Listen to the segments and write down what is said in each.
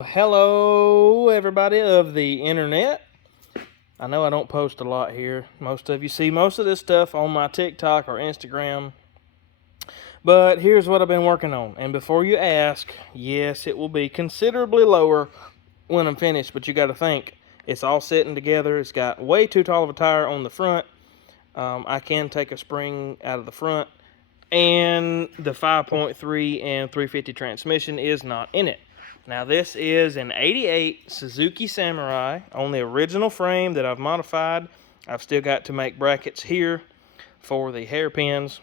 Hello, everybody of the internet. I know I don't post a lot here. Most of you see most of this stuff on my TikTok or Instagram. But here's what I've been working on. And before you ask, yes, it will be considerably lower when I'm finished. But you got to think, it's all sitting together. It's got way too tall of a tire on the front. I can take a spring out of the front. And the 5.3 and 350 transmission is not in it. Now this is an 88 Suzuki Samurai on the original frame that I've modified. I've still got to make brackets here for the hairpins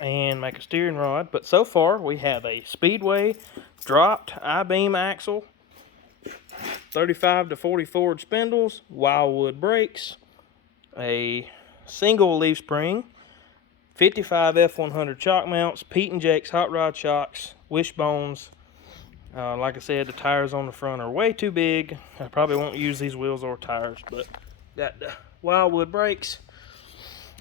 and make a steering rod. But so far we have a Speedway dropped I-beam axle, 35 to 40 forward spindles, wildwood brakes, a single leaf spring, 55 F100 shock mounts, Pete and Jake's hot rod shocks, wishbones. Like I said, the tires on the front are way too big. I probably won't use these wheels or tires, but got the wildwood brakes.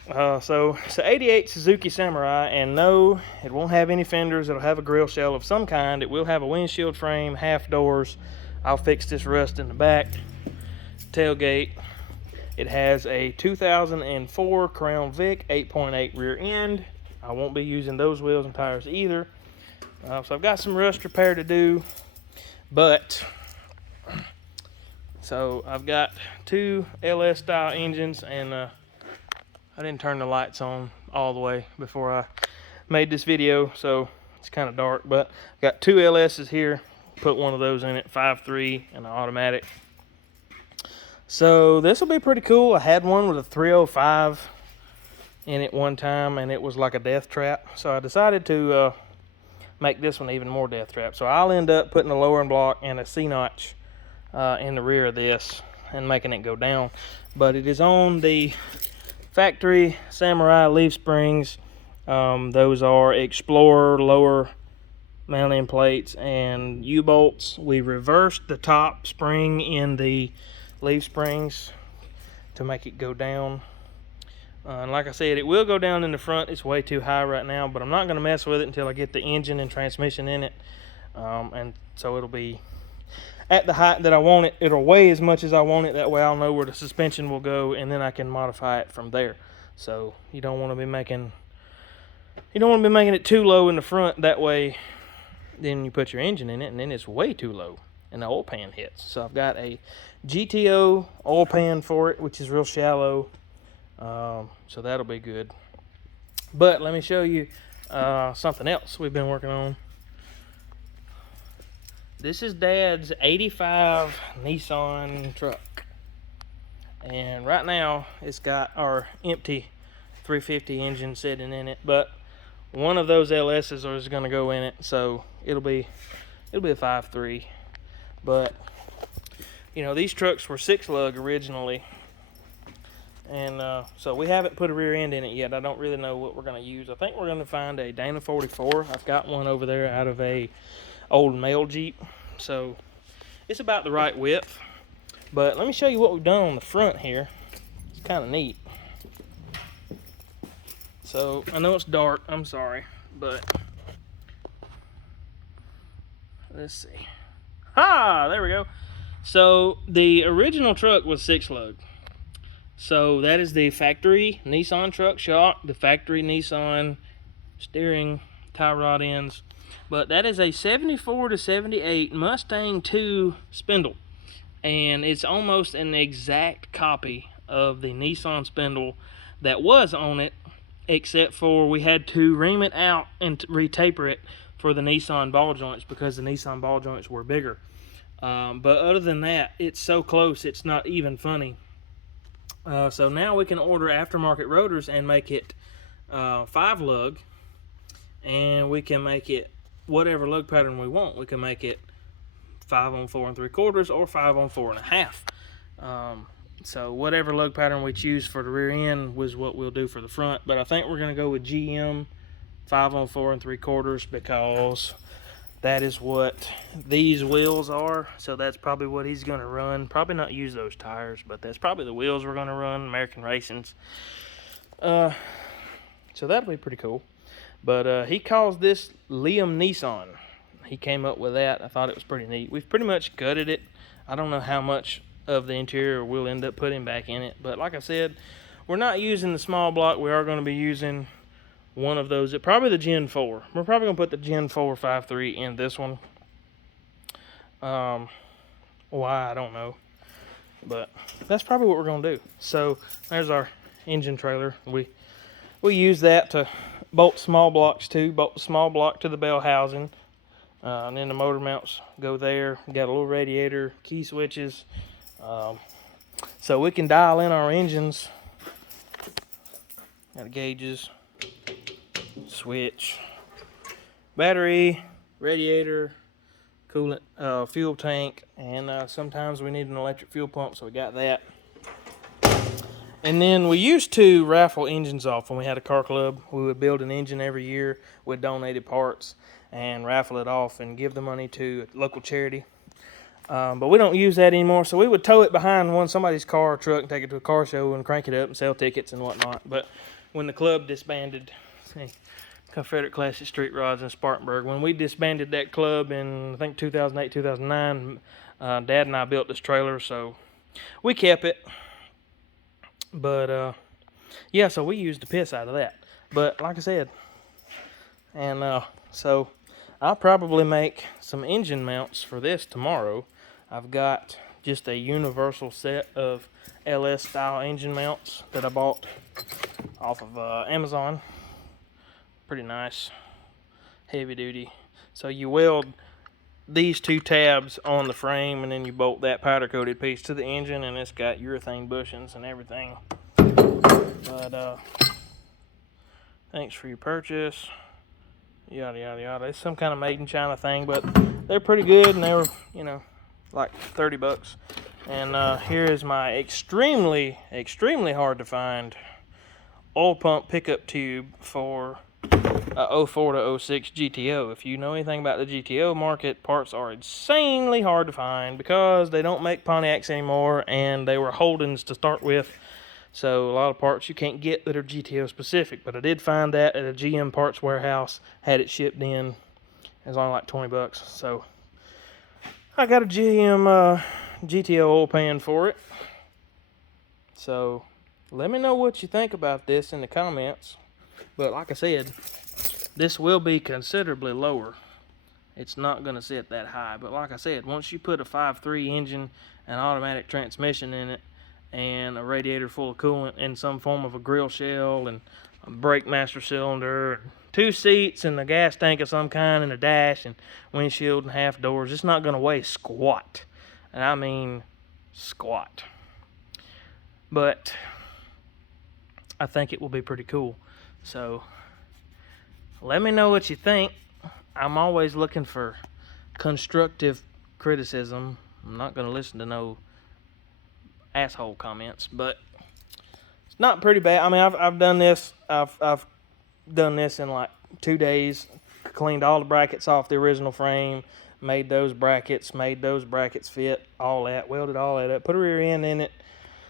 So it's an 88 Suzuki Samurai, and no, it won't have any fenders. It'll have a grill shell of some kind. It will have a windshield frame, half doors. I'll fix this rust in the back. Tailgate. It has a 2004 Crown Vic 8.8 rear end. I won't be using those wheels and tires either. So I've got some rust repair to do, but so I've got two LS style engines, and I didn't turn the lights on all the way before I made this video, so it's kind of dark, but I've got two LS's here. Put one of those in it, 5.3 and an automatic. So this will be pretty cool. I had one with a 305 in it one time, and it was like a death trap, so I decided to make this one even more death trap. So I'll end up putting a lowering block and a C-notch in the rear of this and making it go down. But it is on the factory Samurai leaf springs. Those are Explorer lower mounting plates and U-bolts. We reversed the top spring in the leaf springs to make it go down. And like I said, it will go down in the front. It's way too high right now, but I'm not going to mess with it until I get the engine and transmission in it. And so it'll be at the height that I want it. It'll weigh as much as I want it. That way I'll know where the suspension will go, and then I can modify it from there. So you don't want to be making it too low in the front. That way then you put your engine in it, and then it's way too low and the oil pan hits. So I've got a GTO oil pan for it, which is real shallow. So that'll be good. But let me show you something else we've been working on. This is Dad's 85 Nissan truck. And right now it's got our empty 350 engine sitting in it, but one of those LS's is going to go in it, so it'll be a 5.3. But you know, these trucks were 6-lug originally. And so we haven't put a rear end in it yet. I don't really know what we're going to use. I think we're going to find a Dana 44. I've got one over there out of a old mail Jeep. So it's about the right width. But let me show you what we've done on the front here. It's kind of neat. So I know it's dark. I'm sorry. But let's see. Ha! There we go. So the original truck was 6-lug. So that is the factory Nissan truck shock, the factory Nissan steering tie rod ends. But that is a 74 to 78 Mustang 2 spindle. And it's almost an exact copy of the Nissan spindle that was on it, except for we had to ream it out and retaper it for the Nissan ball joints because the Nissan ball joints were bigger. But other than that, it's so close, it's not even funny. So now we can order aftermarket rotors and make it 5-lug, and we can make it whatever lug pattern we want. We can make it 5 on 4 3/4 or 5 on 4 1/2. So whatever lug pattern we choose for the rear end was what we'll do for the front. But I think we're going to go with GM 5 on 4 3/4 because that is what these wheels are. So that's probably what he's going to run. Probably not use those tires, but that's probably the wheels we're going to run, American Racings. So that'll be pretty cool. But he calls this Liam Nissan. he came up with that. I thought it was pretty neat. We've pretty much gutted it. I don't know how much of the interior we'll end up putting back in it, but like I said, we're not using the small block. We are going to be using one of those, probably the Gen 4. We're probably going to put the Gen 4 5.3 in this one. Why, I don't know, but that's probably what we're going to do. So there's our engine trailer. We use that to bolt small blocks to, bolt the small block to the bell housing, and then the motor mounts go there. We got a little radiator, key switches, so we can dial in our engines. Got gauges, switch, battery, radiator, coolant, fuel tank, and sometimes we need an electric fuel pump, so we got that. And then we used to raffle engines off when we had a car club. We would build an engine every year with donated parts and raffle it off and give the money to a local charity. But we don't use that anymore, so we would tow it behind somebody's car or truck and take it to a car show and crank it up and sell tickets and whatnot. But when the club disbanded, Confederate Classic Street Rods in Spartanburg, when we disbanded that club in, I think, 2008, 2009, Dad and I built this trailer, so we kept it. But, yeah, so we used the piss out of that. But, like I said, and so I'll probably make some engine mounts for this tomorrow. I've got just a universal set of LS style engine mounts that I bought off of Amazon. Pretty nice, heavy duty. So you weld these two tabs on the frame, and then you bolt that powder coated piece to the engine, and it's got urethane bushings and everything. But thanks for your purchase, yada yada yada. It's some kind of made in China thing, but they're pretty good, and they were, you know, like 30 bucks. And here is my extremely hard to find oil pump pickup tube for a 04 to 06 GTO. If you know anything about the GTO market, parts are insanely hard to find because they don't make Pontiacs anymore, and they were Holdens to start with. So a lot of parts you can't get that are GTO specific, but I did find that at a GM parts warehouse, had it shipped in. It was only like 20 bucks. So I got a GM GTO oil pan for it. So let me know what you think about this in the comments. But like I said, this will be considerably lower. It's not going to sit that high. But like I said, once you put a 5.3 engine, an automatic transmission in it, and a radiator full of coolant in some form of a grill shell, and a brake master cylinder, and 2 seats, and a gas tank of some kind, and a dash, and windshield, and half doors, it's not going to weigh squat. And I mean squat. But I think it will be pretty cool. So let me know what you think. I'm always looking for constructive criticism. I'm not going to listen to no asshole comments, but it's not pretty bad. I mean, I've done this. I've done this in like 2 days. Cleaned all the brackets off the original frame, made those brackets fit, all that, welded all that up, put a rear end in it.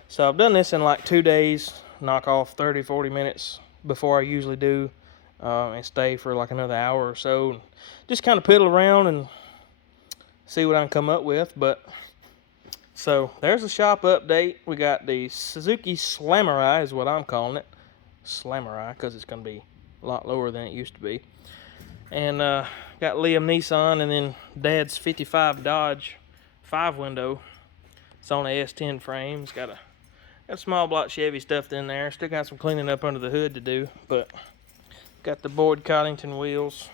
So I've done this in like 2 days, knock off 30-40 minutes before I usually do, and stay for like another hour or so. Just kind of piddle around and see what I can come up with. But so there's the shop update. We got the Suzuki Slammerai is what I'm calling it. Slammerai, because it's going to be a lot lower than it used to be. And got Liam Nissan, and then Dad's 55 Dodge 5-window. It's on a S10 frame. It's got a small block Chevy stuffed in there. Still got some cleaning up under the hood to do, but got the Boyd Coddington wheels.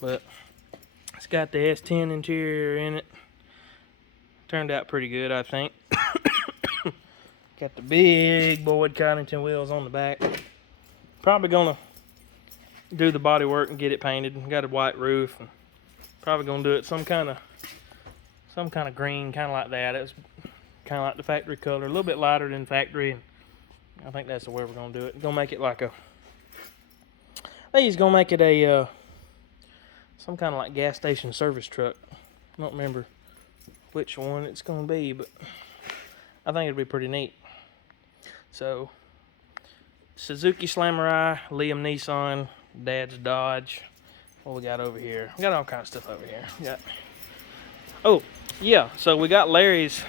But it's got the S10 interior in it. Turned out pretty good, I think. Got the big Boyd Coddington wheels on the back. Probably gonna do the body work and get it painted. Got a white roof, and probably gonna do it some kind of green, kind of like that. It's kind of like the factory color, a little bit lighter than factory, and I think that's the way we're gonna do it. Gonna make it like I think he's gonna make it a some kind of like gas station service truck. I don't remember which one it's gonna be, but I think it'll be pretty neat. So Suzuki Slammerai, Liam Nissan, Dad's Dodge. What we got over here? We got all kinds of stuff over here. We got, oh, yeah, so we got Larry's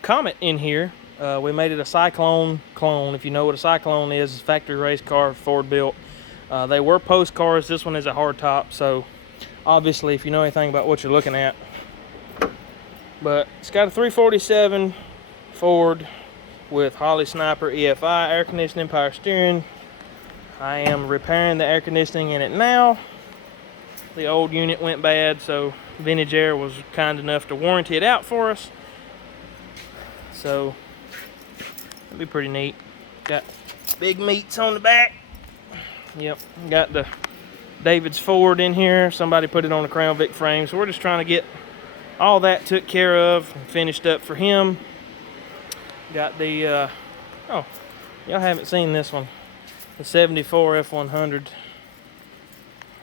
Comet in here. We made it a Cyclone clone. If you know what a Cyclone is, it's a factory race car, Ford built. They were post cars. This one is a hardtop, so obviously if you know anything about what you're looking at. But it's got a 347 Ford with Holly Sniper EFI, air conditioning, power steering. I am repairing the air conditioning in it now. The old unit went bad, so Vintage Air was kind enough to warranty it out for us. So that'd be pretty neat. Got big meats on the back. Yep, got the David's Ford in here. Somebody put it on a Crown Vic frame, so we're just trying to get all that took care of and finished up for him. Got the oh, y'all haven't seen this one, the 74 F100.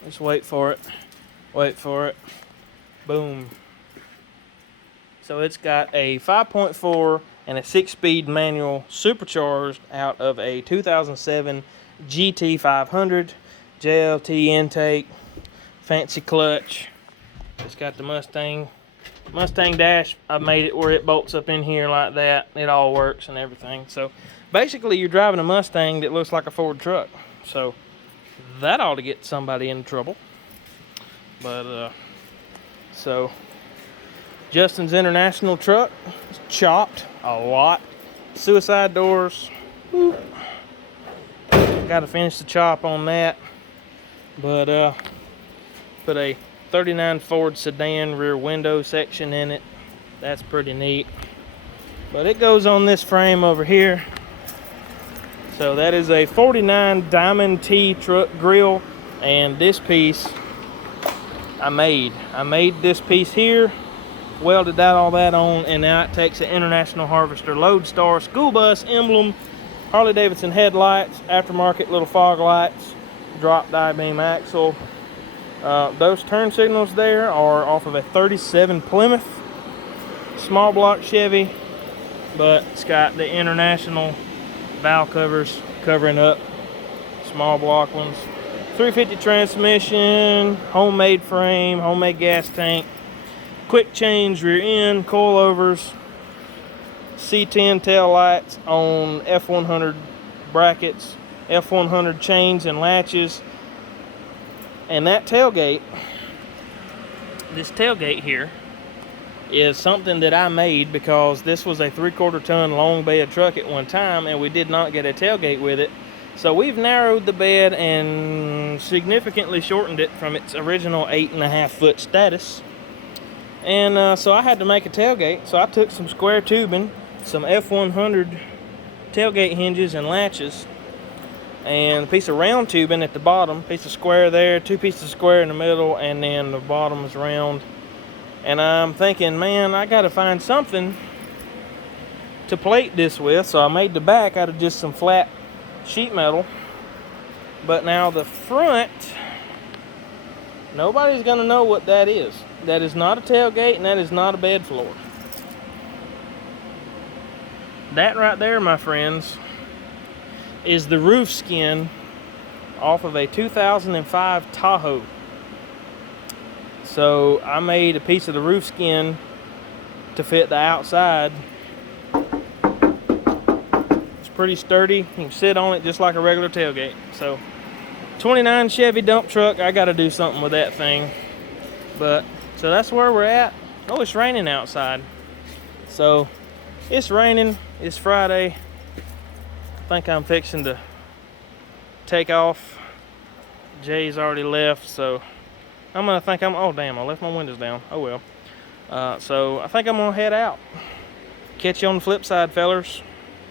Just wait for it. Wait for it. Boom. So it's got a 5.4 and a 6-speed manual supercharged out of a 2007 GT 500, JLT intake, fancy clutch. It's got the Mustang dash. I made it where it bolts up in here like that. It all works and everything. So basically you're driving a Mustang that looks like a Ford truck. So that ought to get somebody in trouble. But so Justin's International truck is chopped a lot. Suicide doors. Got to finish the chop on that. But put a 39 Ford sedan rear window section in it. That's pretty neat. But it goes on this frame over here. So that is a 49 Diamond T truck grill, and this piece I made this piece here, welded all that on, and now it takes an International Harvester Lodestar school bus emblem, Harley Davidson headlights, aftermarket little fog lights, drop die-beam axle. Those turn signals there are off of a 37 Plymouth, small block Chevy, but it's got the International valve covers covering up small block ones. 350 transmission, homemade frame, homemade gas tank, quick change rear end, coilovers, C10 tail lights on F100 brackets, F100 chains and latches. And that tailgate, this tailgate here, is something that I made because this was a 3/4 ton long bed truck at one time, and we did not get a tailgate with it. So we've narrowed the bed and significantly shortened it from its original 8.5 foot status. And so I had to make a tailgate. So I took some square tubing, some F100 tailgate hinges and latches, and a piece of round tubing at the bottom, piece of square there, 2 pieces of square in the middle, and then the bottom is round. And I'm thinking, man, I gotta find something to plate this with. So I made the back out of just some flat sheet metal. But now the front, nobody's gonna know what that is. That is not a tailgate, and that is not a bed floor. That right there, my friends, is the roof skin off of a 2005 Tahoe. So I made a piece of the roof skin to fit the outside. It's pretty sturdy. You can sit on it just like a regular tailgate. So 29 Chevy dump truck, I got to do something with that thing. But so that's where we're at. Oh, it's raining outside. So it's raining. It's Friday. I think I'm fixing to take off. Jay's already left, so oh damn, I left my windows down. Oh well. So I think I'm gonna head out. Catch you on the flip side, fellers.